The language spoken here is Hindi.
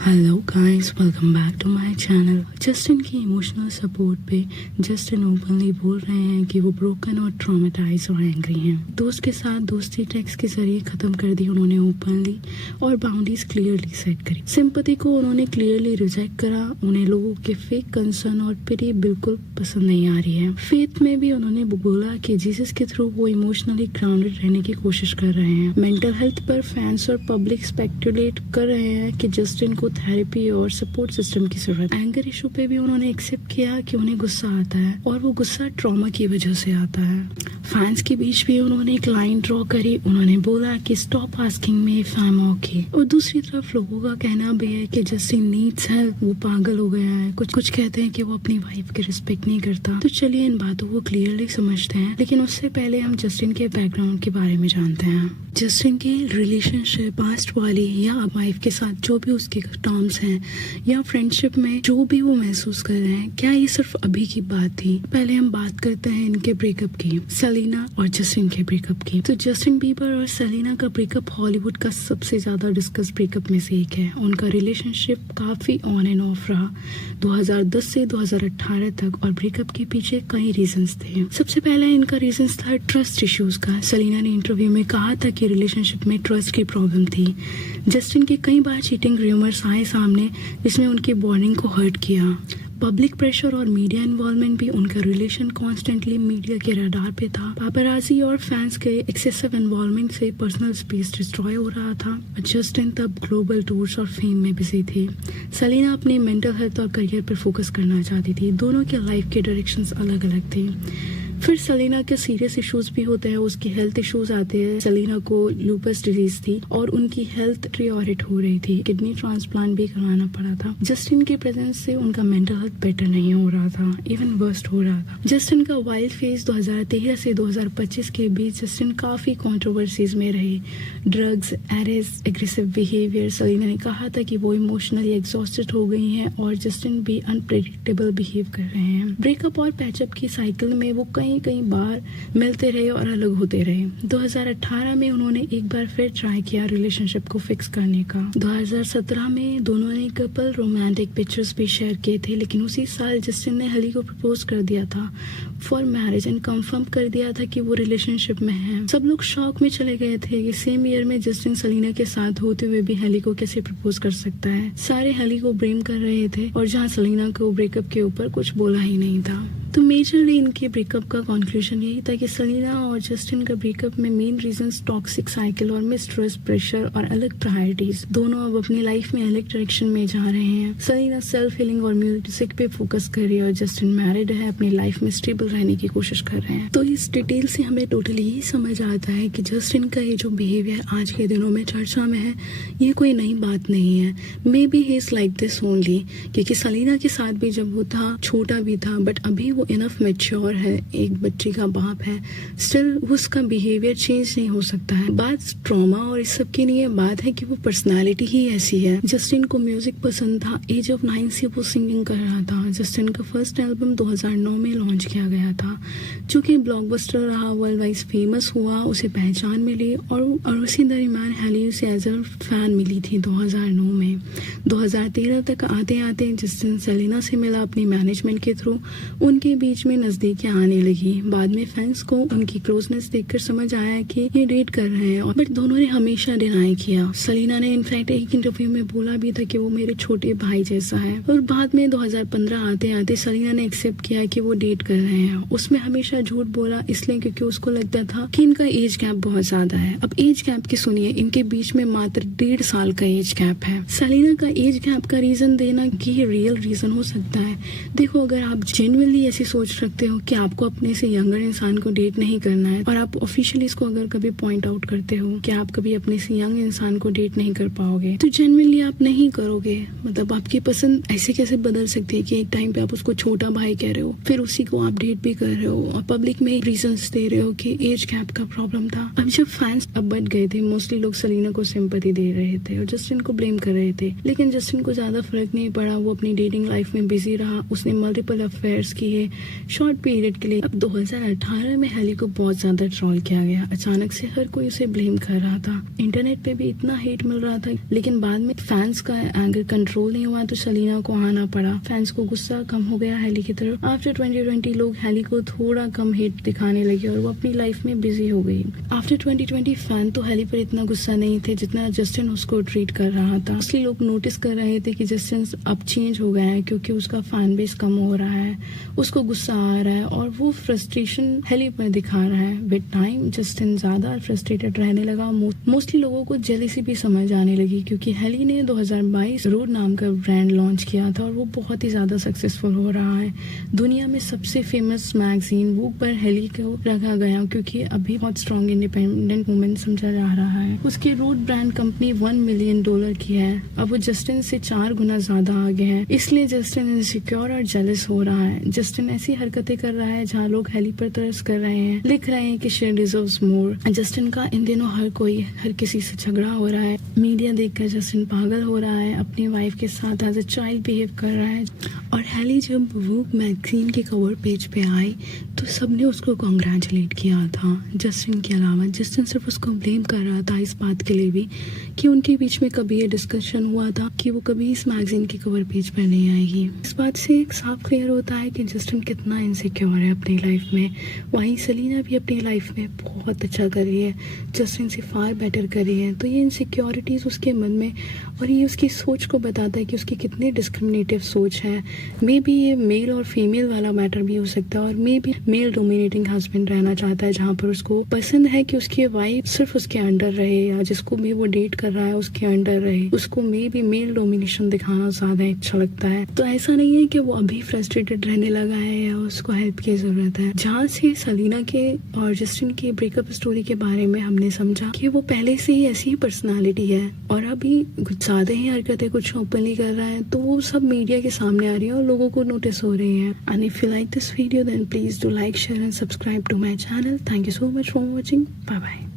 Hello guys, welcome back to my channel. Justin की इमोशनल सपोर्ट पे जस्टिन ओपनली बोल रहे हैं कि वो ब्रोकन और ट्रॉमेटाइज और एंग्री हैं। दोस्त के साथ दोस्ती टेक्स्ट के जरिए खत्म कर दी उन्होंने ओपनली, और बाउंड्रीज क्लियरली सेट करी। सिंपैथी को उन्होंने क्लियरली रिजेक्ट करा। उन्हें लोगों के फेक कंसर्न और पिटी बिल्कुल पसंद नहीं आ रही है। फेथ में भी उन्होंने बोला कि जीसस के थ्रू वो इमोशनली ग्राउंडेड रहने की कोशिश कर रहे हैं। मेंटल हेल्थ पर फैंस और पब्लिक स्पेक्युलेट कर रहे हैं कि जस्टिन को थेरेपी और सपोर्ट सिस्टम की जरूरत। एंगर इशू पे भी उन्होंने एक्सेप्ट किया कि उन्हें गुस्सा आता है और वो गुस्सा ट्रॉमा की वजह से आता है। फैंस के बीच भी उन्होंने एक लाइन ड्रॉ करी। उन्होंने बोला कि stop asking me if I am okay. और दूसरी तरफ लोगों का कहना भी है कि जस्टिन नीड्स हेल्प, वो पागल हो गया है। कुछ कहते हैं कि वो अपनी वाइफ की रिस्पेक्ट नहीं करता। तो चलिए इन बातों को क्लियरली समझते हैं, लेकिन उससे पहले हम जस्टिन के बैकग्राउंड के बारे में जानते हैं। जस्टिन की रिलेशनशिप पास्ट वाली या वाइफ के साथ जो भी उसके टर्म्स हैं या फ्रेंडशिप में जो भी वो महसूस कर रहे हैं, क्या ये सिर्फ अभी की बात थी? पहले हम बात करते हैं इनके ब्रेकअप की, सेलिना और जस्टिन के ब्रेकअप की। तो जस्टिन बीबर और सेलिना का ब्रेकअप हॉलीवुड का सबसे ज्यादा डिस्कस ब्रेकअप में से एक है। उनका रिलेशनशिप काफी ऑन एंड ऑफ रहा 2010 से 2018 तक, और ब्रेकअप के पीछे कई रीजंस थे। सबसे पहला इनका रीजंस था ट्रस्ट इश्यूज का। सेलिना ने इंटरव्यू में कहा था कि रिलेशनशिप में ट्रस्ट की प्रॉब्लम थी। जस्टिन के कई बार चीटिंग रूमर्स आए सामने, जिसमें उनकी बॉन्डिंग को हर्ट किया। पब्लिक प्रेशर और मीडिया इन्वॉल्वमेंट भी, उनका रिलेशन कॉन्स्टेंटली मीडिया के रडार पे था। पापराजी और फैंस के एक्सेसिव इन्वॉल्वमेंट से पर्सनल स्पेस डिस्ट्रॉय हो रहा था। जस्टिन तब ग्लोबल टूर्स और फेम में बिजी थी। सेलिना अपनी मेंटल हेल्थ और करियर पर फोकस करना चाहती थी। दोनों के लाइफ के डायरेक्शंस अलग अलग थे। फिर सेलिना के सीरियस इश्यूज भी होते हैं, उसकी हेल्थ इश्यूज आते हैं। सेलिना को लूपस डिजीज थी और उनकी हेल्थ डिटोरिएट हो रही थी। किडनी ट्रांसप्लांट भी करवाना पड़ा था। जस्टिन के प्रेजेंस से उनका मेंटल हेल्थ बेटर नहीं हो रहा था, इवन वर्स्ट हो रहा था। जस्टिन का वाइल्ड फेज 2013 से 2025 के बीच जस्टिन काफी कंट्रोवर्सीज में रहे। Drugs, arrest, aggressive behaviour. Selena ने कहा था कि वो इमोशनली एग्जॉस्टेड हो गई हैं और जस्टिन भी अनप्रेडिक्टेबल बिहेव कर रहे हैं। ब्रेकअप और पैचअप की साइकिल में वो कई बार मिलते रहे और अलग होते रहे। 2018 में उन्होंने एक बार फिर ट्राई किया रिलेशनशिप को फिक्स करने का। 2017 में दोनों ने कपल रोमांटिक पिक्चर्स भी शेयर किए थे, लेकिन उसी साल जस्टिन ने हली को प्रपोज कर दिया था फॉर मैरिज एंड कंफर्म कर दिया था कि वो रिलेशनशिप में है। सब लोग शॉक में चले गए थे कि सेम ईयर में जस्टिन सेलिना के साथ होते हुए भी हली को कैसे प्रपोज कर सकता है। सारे हली को ब्लेम कर रहे थे, और जहाँ सेलिना को ब्रेकअप के ऊपर कुछ बोला ही नहीं था। तो मेजरली इनके ब्रेकअप का कंक्लूजन यही था कि सेलिना और जस्टिन का ब्रेकअप में मेन रीजंस टॉक्सिक साइकिल और मिसट्रस्ट, प्रेशर और अलग प्रायोरिटीज। दोनों अब अपनी लाइफ में अलग डायरेक्शन में जा रहे हैं। सेलिना सेल्फ हीलिंग और म्यूजिक पे फोकस कर रही है, और जस्टिन मैरिड है, अपनी लाइफ में स्टेबल रहने की कोशिश कर रहे हैं। तो इस डिटेल से हमें टोटली यही समझ आता है कि जस्टिन का ये जो बिहेवियर आज के दिनों में चर्चा में है, ये कोई नई बात नहीं है। May be he is like this only, क्योंकि सेलिना के साथ भी जब वो था छोटा भी था, बट अभी वो इनफ मैच्योर है, एक बच्ची का बाप है, स्टिल उसका बिहेवियर चेंज नहीं हो सकता है। बात ट्रॉमा और इस सब की नहीं है, बात है कि वो पर्सनालिटी ही ऐसी है। जस्टिन को म्यूजिक पसंद था, एज ऑफ 9 से वो सिंगिंग कर रहा था। जस्टिन का फर्स्ट एल्बम 2009 में लॉन्च किया गया था, जो कि ब्लॉकबस्टर रहा, वर्ल्ड वाइज फेमस हुआ, उसे पहचान मिली, और उसी दरमियान हैली उसे एज अ फैन मिली थी 2009 में। 2013 तक आते आते जस्टिन सेलिना से मिला अपनी मैनेजमेंट के थ्रू। उनके बीच में नजदीकियां आने लगी। बाद में फैंस को उनकी क्लोजनेस देखकर समझ आया कि ये डेट कर रहे हैं, बट दोनों ने हमेशा डिनाई किया। सेलिना ने इनफैक्ट एक इंटरव्यू में बोला भी था कि वो मेरे छोटे भाई जैसा है। और बाद में 2015 आते आते सेलिना ने एक्सेप्ट किया कि वो डेट कर रहे हैं। उसमें हमेशा झूठ बोला, इसलिए क्योंकि उसको लगता था कि इनका एज गैप बहुत ज्यादा है। अब एज गैप की सुनिए, इनके बीच में मात्र 1.5 साल का एज गैप है। सेलिना का एज गैप का रीजन देना कि रियल रीजन हो सकता है। देखो, अगर आप जेन्युइनली ऐसी सोच रखते हो कि आपको अपने से यंगर इंसान को डेट नहीं करना है, और आप ऑफिशियली इसको अगर कभी पॉइंट आउट करते हो कि आप कभी अपने से यंग इंसान को डेट नहीं कर पाओगे, तो जेन्युइनली आप नहीं करोगे। मतलब आपकी पसंद ऐसे कैसे बदल सकती है कि एक टाइम पे आप उसको छोटा भाई कह रहे हो, फिर उसी को आप डेट भी कर रहे हो, और पब्लिक में रीजंस दे रहे हो कि एज गैप का प्रॉब्लम था। अब जब फैंस अब बढ़ गए थे, मोस्टली लोग सेलिना को सिंपैथी दे रहे थे और जस्टिन को ब्लेम कर रहे थे, लेकिन लेकिन जस्टिन को ज़्यादा फर्क नहीं पड़ा, वो अपनी डेटिंग लाइफ में बिजी रहा। उसने मल्टीपल अफेयर्स किए शॉर्ट पीरियड के लिए। अब 2018 में हेली को बहुत ज़्यादा ट्रोल किया गया। अचानक से हर कोई उसे ब्लेम कर रहा था, इंटरनेट पे भी इतना हेट मिल रहा था। लेकिन बाद में फैंस का एंगर कंट्रोल नहीं हुआ तो सेलिना को आना पड़ा। फैंस को गुस्सा कम हो गया हेली की तरफ। आफ्टर 2020 लोग हेली को थोड़ा कम हेट दिखाने लगे और वो अपनी लाइफ में बिजी हो गई। आफ्टर 2020 फैन तो हेली पर इतना गुस्सा नहीं थे जितना जस्टिन उसको ट्रीट कर रहा था। इसलिए लोग नोटिस कर रहे थे कि जस्टिन अब चेंज हो गया है क्योंकि उसका फैन बेस कम हो रहा है, उसको गुस्सा आ रहा है और वो फ्रस्ट्रेशन हेली पर दिखा रहा है। विद टाइम जस्टिन ज्यादा फ्रस्ट्रेटेड रहने लगा। मोस्टली लोगों को जेलिसी भी समझ आने लगी क्योंकि हेली ने 2022 रोड नाम का ब्रांड लॉन्च किया था और वो बहुत ही ज्यादा सक्सेसफुल हो रहा है। दुनिया में सबसे फेमस मैगजीन वोग पर हेली को रखा गया क्योंकि अभी बहुत स्ट्रॉन्ग इंडिपेंडेंट वुमेन समझा जा रहा है। उसकी रोड ब्रांड कंपनी $1 मिलियन की है। अब वो जस्टिन से 4 गुना ज्यादा आगे है, इसलिए जस्टिन इनसिक्योर और जेलस हो रहा है। जस्टिन ऐसी हरकतें कर रहा है जहाँ लोग हेली पर तरस कर रहे हैं, लिख रहे हैं कि शी डिजर्व्स मोर। जस्टिन का इन दिनों हर किसी से झगड़ा हो रहा है। मीडिया देखकर जस्टिन पागल हो रहा है, अपनी वाइफ के साथ एज अ चाइल्ड बिहेव कर रहा है। और हेली जब वोग मैगजीन के कवर पेज पे आई तो सबने उसको कॉन्ग्रेचुलेट किया था, जस्टिन के अलावा। जस्टिन सिर्फ उसको ब्लेम कर रहा था इस बात के लिए भी कि उनके बीच में कभी ये डिस्कशन हुआ था कि वो कभी इस मैगजीन के कवर पेज पर नहीं आएगी। इस बात से साफ क्लियर होता है कि जस्टिन कितना इनसिक्योर है अपनी लाइफ में। वहीं सेलिना भी अपनी लाइफ में बहुत अच्छा कर रही है, जस्टिन से फार बेटर कर रही है। तो ये इनसिक्योरिटीज उसके मन में और ये उसकी सोच को बताता है कि उसकी कितनी डिस्क्रिमिनेटिव सोच है। मे बी ये मेल और फीमेल वाला मैटर भी हो सकता है और may be male dominating husband रहना चाहता है जहाँ पर उसको पसंद है कि उसकी वाइफ सिर्फ उसके अंडर रहे या जिसको भी वो डेट कर रहा है उसके अंडर रहे। उसको मे बी मेल डोमिनेशन दिखाना ज्यादा अच्छा लगता है। तो ऐसा नहीं है कि वो अभी फ्रस्ट्रेटेड रहने लगा है या उसको हेल्प की जरूरत है। जहाँ से सेलिना के और जस्टिन की ब्रेकअप स्टोरी के बारे में हमने समझा कि वो पहले से ही ऐसी ही पर्सनालिटी है और अभी कुछ ज्यादा ही हरकतें कुछ ओपनली कर रहा है, तो वो सब मीडिया के सामने आ रही है और लोगों को नोटिस हो रही है। And if you like this video then please do like, share and subscribe to my channel. Thank you so much for watching. Bye bye.